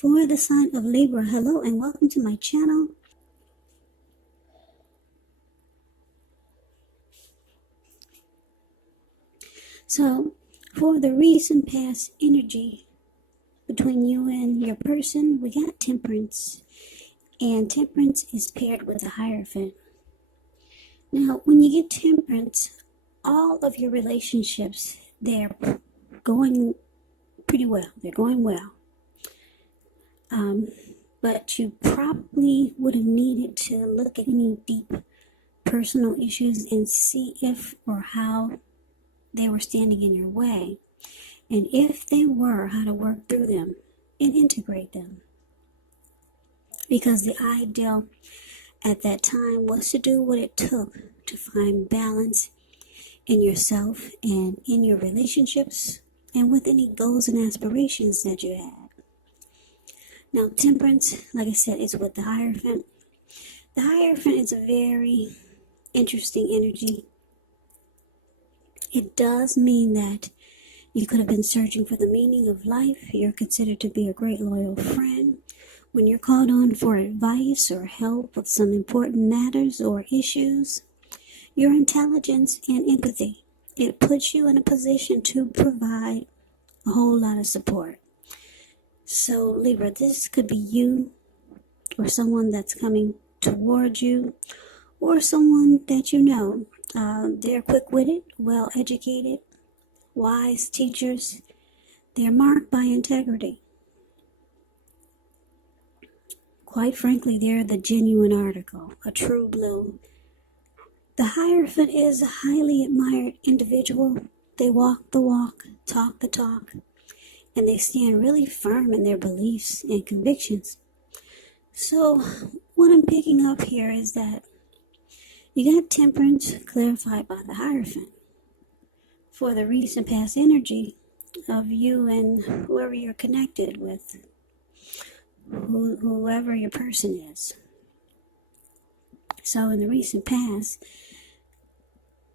For the sign of Libra, hello and welcome to my channel. So, for the recent past energy between you and your person, we got Temperance. And Temperance is paired with a Hierophant. Now, when you get Temperance, all of your relationships, they're going pretty well. They're going well. But you probably would have needed to look at any deep personal issues and see if or how they were standing in your way. And if they were, how to work through them and integrate them. Because the ideal at that time was to do what it took to find balance in yourself and in your relationships and with any goals and aspirations that you had. Now, Temperance, like I said, is with the Hierophant. The Hierophant is a very interesting energy. It does mean that you could have been searching for the meaning of life. You're considered to be a great loyal friend. When you're called on for advice or help with some important matters or issues, your intelligence and empathy, it puts you in a position to provide a whole lot of support. So Libra, this could be you or someone that's coming towards you or someone that you know. They're quick-witted, well-educated, wise teachers. They're marked by integrity. Quite frankly, they're the genuine article, a true blue. The Hierophant is a highly admired individual. They walk the walk, talk the talk, and they stand really firm in their beliefs and convictions. So, what I'm picking up here is that you got Temperance clarified by the Hierophant for the recent past energy of you and whoever you're connected with, whoever your person is. So in the recent past,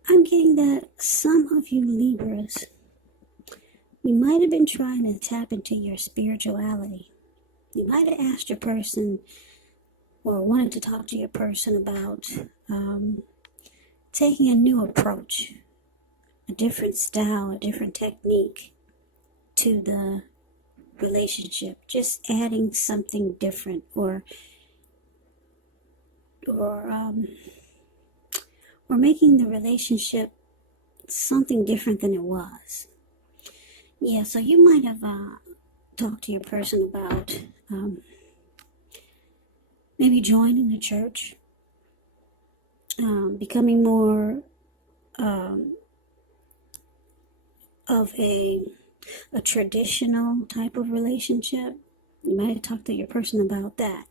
I'm getting that some of you Libras, you might have been trying to tap into your spirituality. You might have asked your person or wanted to talk to your person about taking a new approach, a different style, a different technique to the relationship, just adding something different or making the relationship something different than it was. Yeah, so you might have talked to your person about maybe joining the church, becoming more of a traditional type of relationship. You might have talked to your person about that.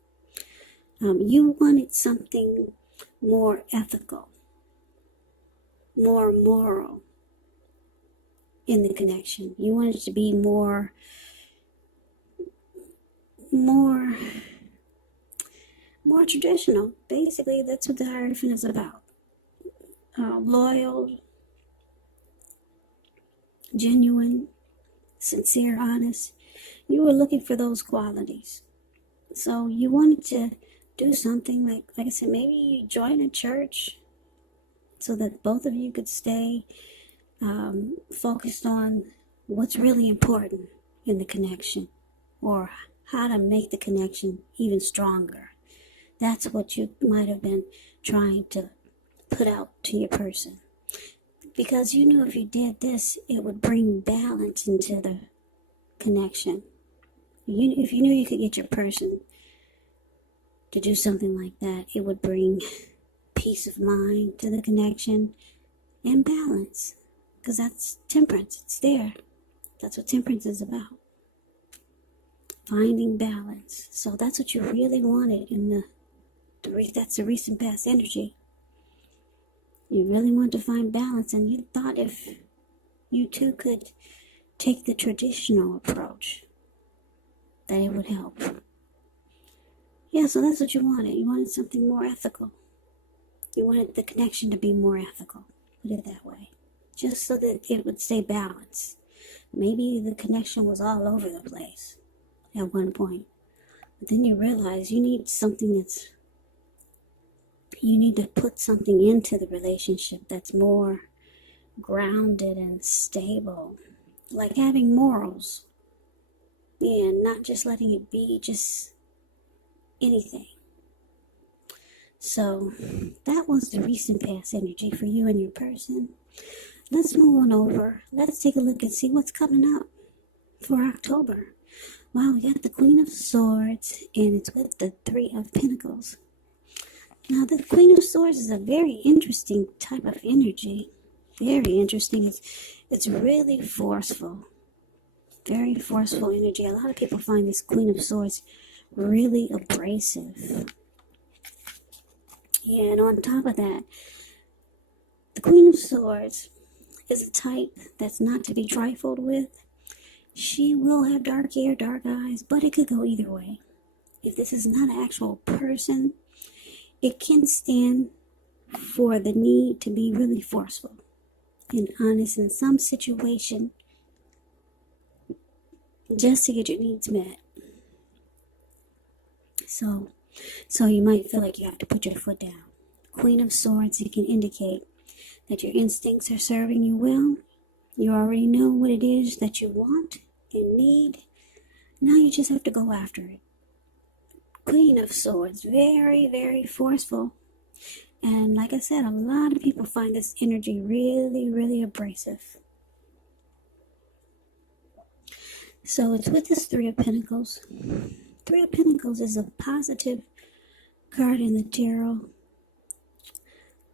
You wanted something more ethical, more moral in the connection. You wanted to be more traditional. Basically, that's what the Hierophant is about. Loyal, genuine, sincere, honest. You were looking for those qualities. So you wanted to do something like I said, maybe you join a church so that both of you could stay focused on what's really important in the connection or how to make the connection even stronger. That's what you might have been trying to put out to your person. Because you knew if you did this, it would bring balance into the connection. If you knew you could get your person to do something like that, it would bring peace of mind to the connection and balance. Because that's Temperance. It's there. That's what Temperance is about. Finding balance. So that's what you really wanted in that's the recent past energy. You really want to find balance, and you thought if you two could take the traditional approach, that it would help. Yeah, so that's what you wanted. You wanted something more ethical. You wanted the connection to be more ethical. Put it that way. Just so that it would stay balanced. Maybe the connection was all over the place at one point. But then you realize you need to put something into the relationship that's more grounded and stable. Like having morals. Yeah, not just letting it be just anything. So that was the recent past energy for you and your person. Let's move on over. Let's take a look and see what's coming up for October. Wow, we got the Queen of Swords, and it's with the Three of Pentacles. Now, the Queen of Swords is a very interesting type of energy. Very interesting. It's really forceful. Very forceful energy. A lot of people find this Queen of Swords really abrasive. Yeah, and on top of that, the Queen of Swords is a type that's not to be trifled with. She will have dark hair, dark eyes, but it could go either way. If this is not an actual person, it can stand for the need to be really forceful and honest in some situation just to get your needs met. So you might feel like you have to put your foot down. Queen of Swords, it can indicate that your instincts are serving you well. You already know what it is that you want and need. Now you just have to go after it. Queen of Swords, very, very forceful. And like I said, a lot of people find this energy really, really abrasive. So it's with this Three of Pentacles. Three of Pentacles is a positive card in the tarot.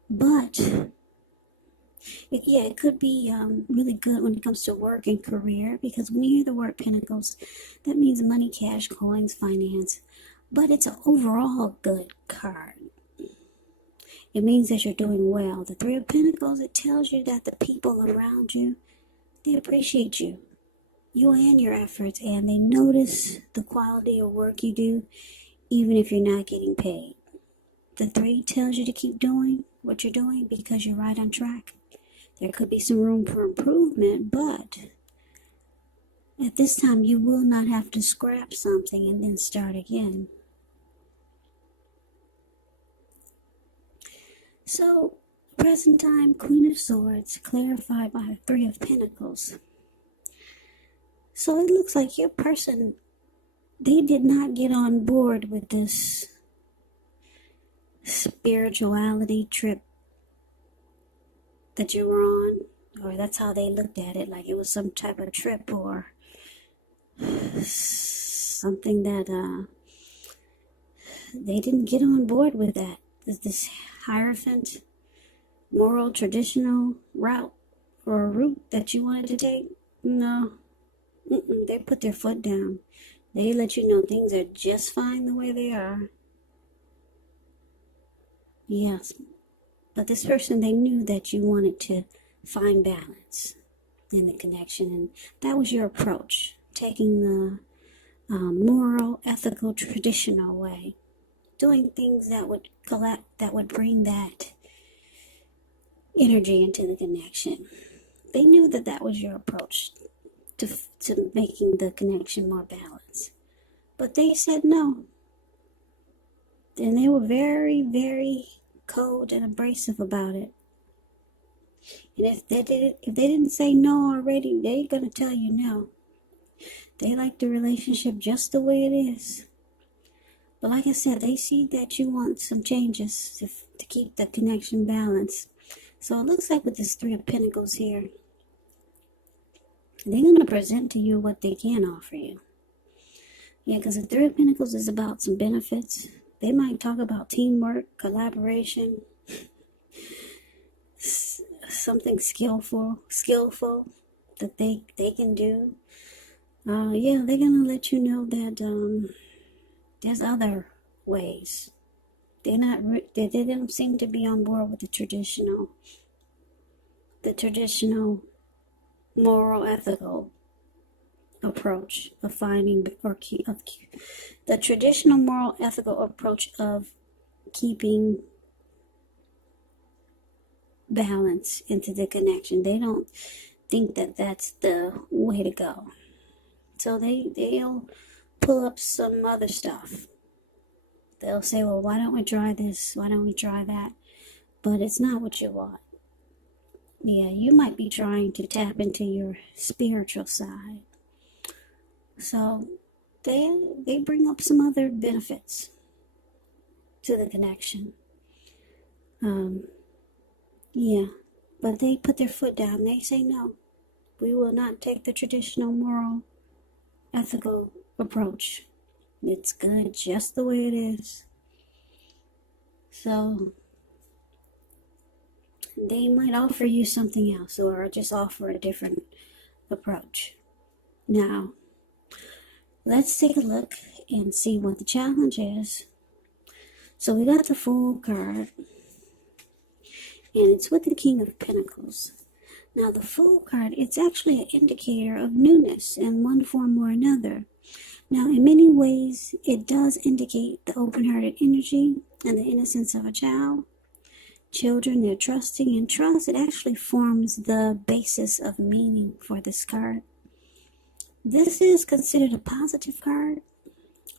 But it could be really good when it comes to work and career, because when you hear the word Pentacles, that means money, cash, coins, finance. But it's an overall good card. It means that you're doing well. The Three of Pentacles, it tells you that the people around you, they appreciate you and your efforts, and they notice the quality of work you do, even if you're not getting paid. The Three tells you to keep doing what you're doing because you're right on track. There could be some room for improvement, but at this time you will not have to scrap something and then start again. So, present time, Queen of Swords, clarified by the Three of Pentacles. So it looks like your person, they did not get on board with this spirituality trip that you were on, or that's how they looked at it, like it was some type of trip or something that they didn't get on board with that. This Hierophant, moral, traditional route or a route that you wanted to take. No, they put their foot down. They let you know things are just fine the way they are. Yes, but this person, they knew that you wanted to find balance in the connection, and that was your approach, taking the moral, ethical, traditional way, doing things that would bring that energy into the connection. They knew that that was your approach to making the connection more balanced, but they said no. And they were very, very cold and abrasive about it. And if they didn't say no already, they're gonna tell you no. They like the relationship just the way it is. But like I said, they see that you want some changes to keep the connection balanced. So it looks like with this Three of Pentacles here, they're going to present to you what they can offer you. Yeah, because the Three of Pentacles is about some benefits. They might talk about teamwork, collaboration, something skillful that they can do. Yeah, they're going to let you know that there's other ways. They don't seem to be on board with the traditional moral, ethical approach of finding the traditional moral, ethical approach of keeping balance into the connection. They don't think that that's the way to go. So they'll pull up some other stuff. They'll say, well, why don't we try this? Why don't we try that? But it's not what you want. Yeah, you might be trying to tap into your spiritual side. So they bring up some other benefits to the connection. Yeah, but they put their foot down. They say, no, we will not take the traditional moral, ethical approach. It's good just the way it is. So they might offer you something else, or just offer a different approach. Now, let's take a look and see what the challenge is. So we got the Fool card, and it's with the King of Pentacles. Now, the Fool card, it's actually an indicator of newness in one form or another. Now, in many ways, it does indicate the open-hearted energy and the innocence of a child. Children, they're trusting, and trust, it actually forms the basis of meaning for this card. This is considered a positive card,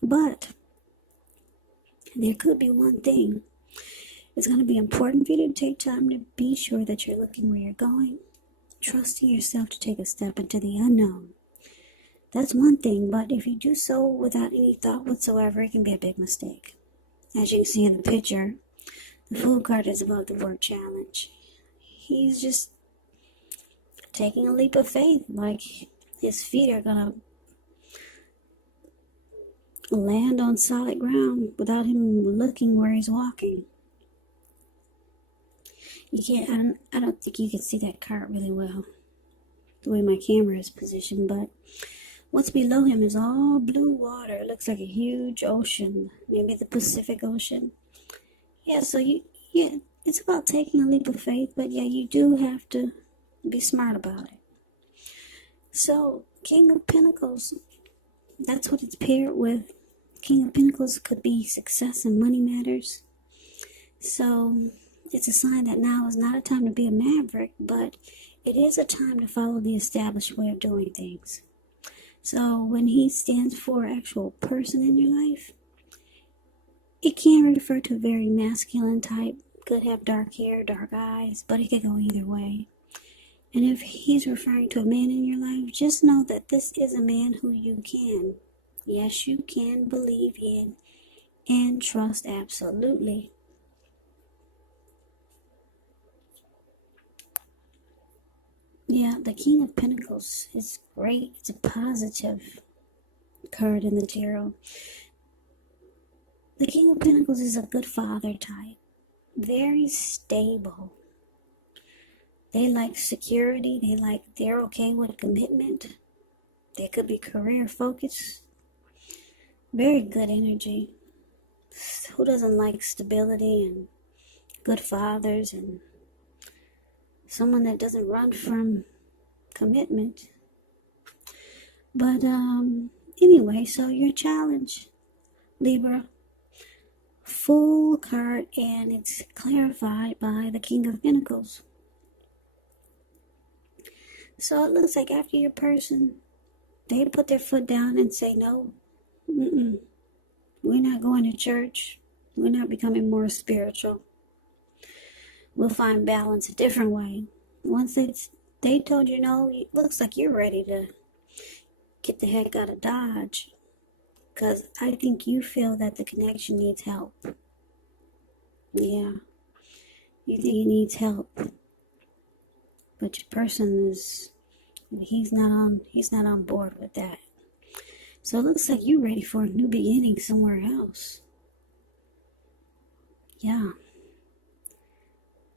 but there could be one thing. It's going to be important for you to take time to be sure that you're looking where you're going, trusting yourself to take a step into the unknown. That's one thing, but if you do so without any thought whatsoever, it can be a big mistake. As you can see in the picture, the Fool card is above the word challenge. He's just taking a leap of faith, like his feet are going to land on solid ground without him looking where he's walking. You can't, I don't think you can see that card really well, the way my camera is positioned, but what's below him is all blue water. It looks like a huge ocean, maybe the Pacific Ocean. Yeah, so it's about taking a leap of faith, but yeah, you do have to be smart about it. So, King of Pentacles, that's what it's paired with. King of Pentacles could be success in money matters. So, it's a sign that now is not a time to be a maverick, but it is a time to follow the established way of doing things. So, when he stands for an actual person in your life, it can refer to a very masculine type. Could have dark hair, dark eyes, but it could go either way. And if he's referring to a man in your life, just know that this is a man who you can, yes, you can believe in and trust absolutely. Yeah, the King of Pentacles is great. It's a positive card in the tarot. The King of Pentacles is a good father type. Very stable. They like security. They're okay with commitment. They could be career focused. Very good energy. Who doesn't like stability and good fathers and someone that doesn't run from commitment? But anyway, so your challenge, Libra, Fool card, and it's clarified by the King of Pentacles. So it looks like after your person, they put their foot down and say, no, we're not going to church. We're not becoming more spiritual. We'll find balance a different way. Once they told you no, it looks like you're ready to get the heck out of Dodge. Because I think you feel that the connection needs help. Yeah. You think he needs help. But your person he's not on board with that. So it looks like you're ready for a new beginning somewhere else. Yeah.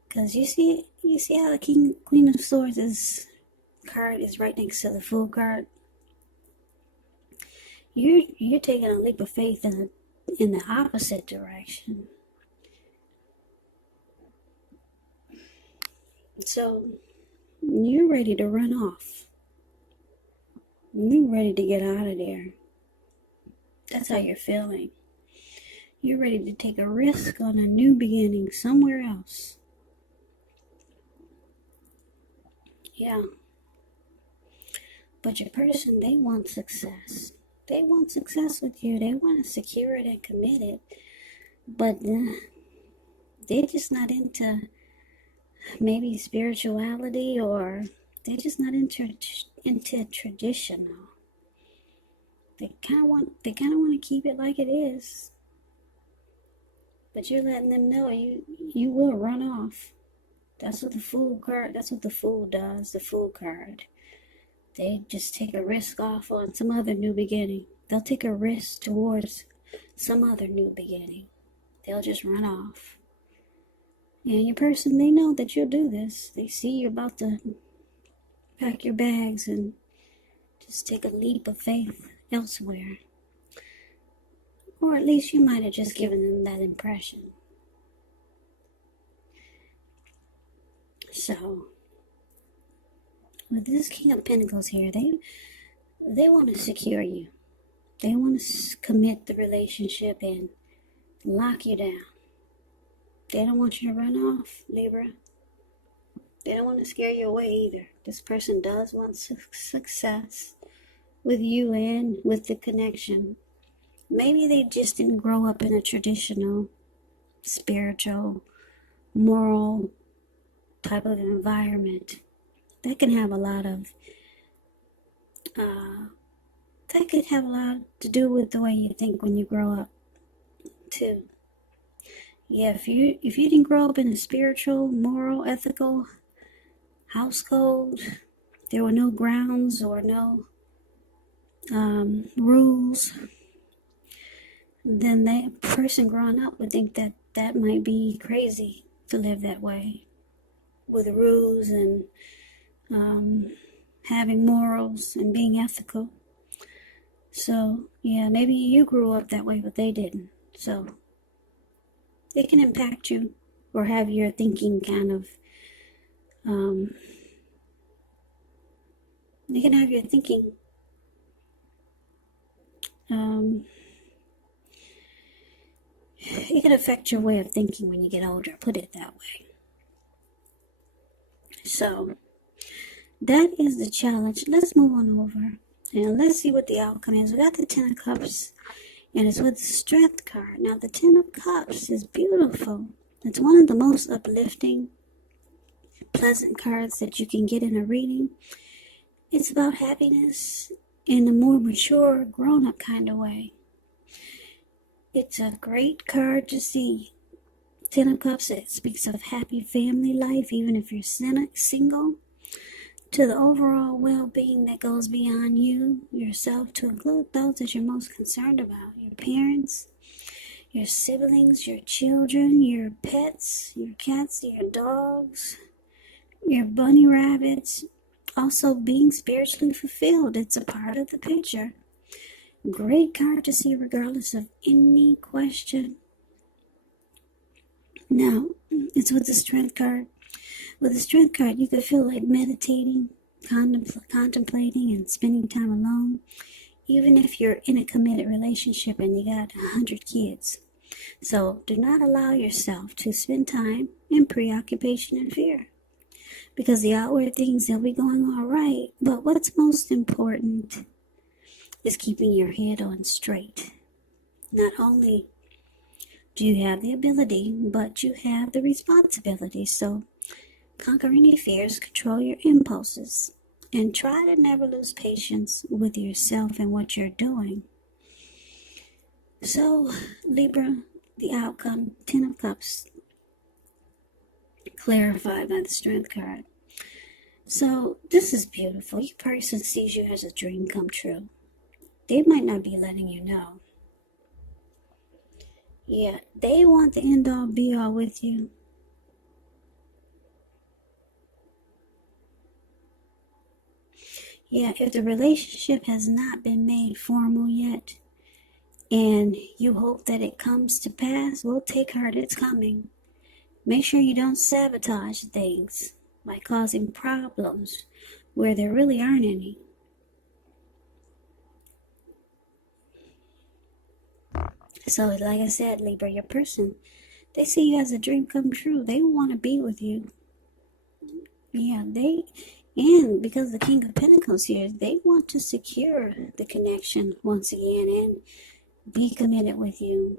Because you see how the Queen of Swords card is right next to the Fool card? You're taking a leap of faith in the opposite direction. So you're ready to run off. You're ready to get out of there. That's how you're feeling. You're ready to take a risk on a new beginning somewhere else. Yeah. But your person, they want success. They want success with you. They want to secure it and commit it. But they're just not into maybe spirituality, or they're just not into traditional. They kind of want to keep it like it is. But you're letting them know you will run off. That's what the Fool card, that's what the Fool does, the Fool card. They just take a risk off on some other new beginning. They'll take a risk towards some other new beginning. They'll just run off. And your person, they know that you'll do this. They see you're about to pack your bags and just take a leap of faith elsewhere. Or at least you might have just given them that impression. So, with this King of Pentacles here, they want to secure you. They want to commit the relationship and lock you down. They don't want you to run off, Libra. They don't want to scare you away either. This person does want success with you and with the connection. Maybe they just didn't grow up in a traditional, spiritual, moral type of environment. That can have a lot to do with the way you think when you grow up too. Yeah, if you didn't grow up in a spiritual, moral, ethical household, there were no grounds or no rules, then that person growing up would think that might be crazy to live that way, with rules and having morals and being ethical. So, yeah, maybe you grew up that way, but they didn't. So, it can impact you or have your thinking kind of, it can have your thinking, it can affect your way of thinking when you get older, put it that way. So, that is the challenge. Let's move on over and let's see what the outcome is. We got the Ten of Cups, and it's with the Strength card. Now, the Ten of Cups is beautiful. It's one of the most uplifting, pleasant cards that you can get in a reading. It's about happiness in a more mature, grown-up kind of way. It's a great card to see. Ten of Cups, it speaks of happy family life, even if you're single, to the overall well-being that goes beyond you, yourself, to include those that you're most concerned about. Your parents, your siblings, your children, your pets, your cats, your dogs, your bunny rabbits. Also being spiritually fulfilled. It's a part of the picture. Great card to see regardless of any question. Now, it's with the Strength card. With the Strength card, you could feel like meditating, contemplating, and spending time alone, even if you're in a committed relationship and you got 100 kids. So, do not allow yourself to spend time in preoccupation and fear, because the outward things, they'll be going all right, but what's most important is keeping your head on straight. Not only do you have the ability, but you have the responsibility. So conquer any fears, control your impulses, and try to never lose patience with yourself and what you're doing. So, Libra, the outcome, Ten of Cups, clarified by the Strength card. So, this is beautiful. Your person sees you as a dream come true. They might not be letting you know. Yeah, they want the end all be all with you. Yeah, if the relationship has not been made formal yet, and you hope that it comes to pass, well, take heart, it's coming. Make sure you don't sabotage things by causing problems where there really aren't any. So, like I said, Libra, your person, they see you as a dream come true. They want to be with you. Yeah, And because the King of Pentacles here, they want to secure the connection once again and be committed with you.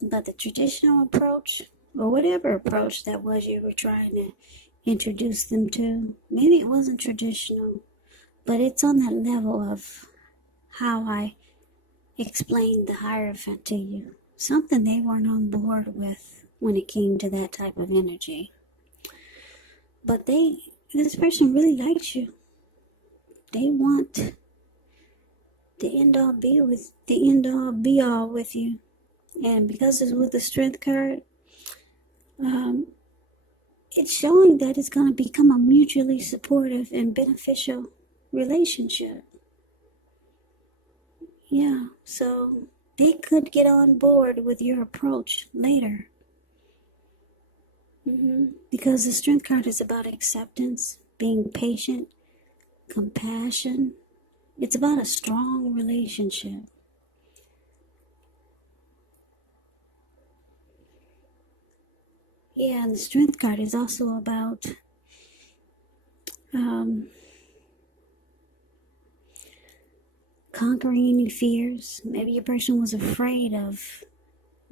But the traditional approach, or whatever approach that was you were trying to introduce them to, maybe it wasn't traditional, but it's on that level of how I explained the Hierophant to you. Something they weren't on board with when it came to that type of energy. But this person really likes you. They want the end all be all with you. And because it's with the Strength card, it's showing that it's going to become a mutually supportive and beneficial relationship. Yeah, so they could get on board with your approach later. Because the Strength card is about acceptance, being patient, compassion. It's about a strong relationship. Yeah, and the Strength card is also about conquering any fears. Maybe your person was afraid of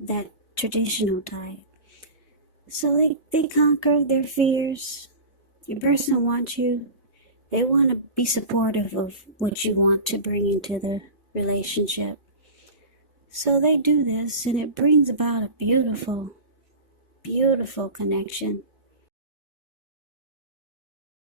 that traditional type. So they conquer their fears. Your person wants you. They want to be supportive of what you want to bring into the relationship. So they do this, and it brings about a beautiful, beautiful connection.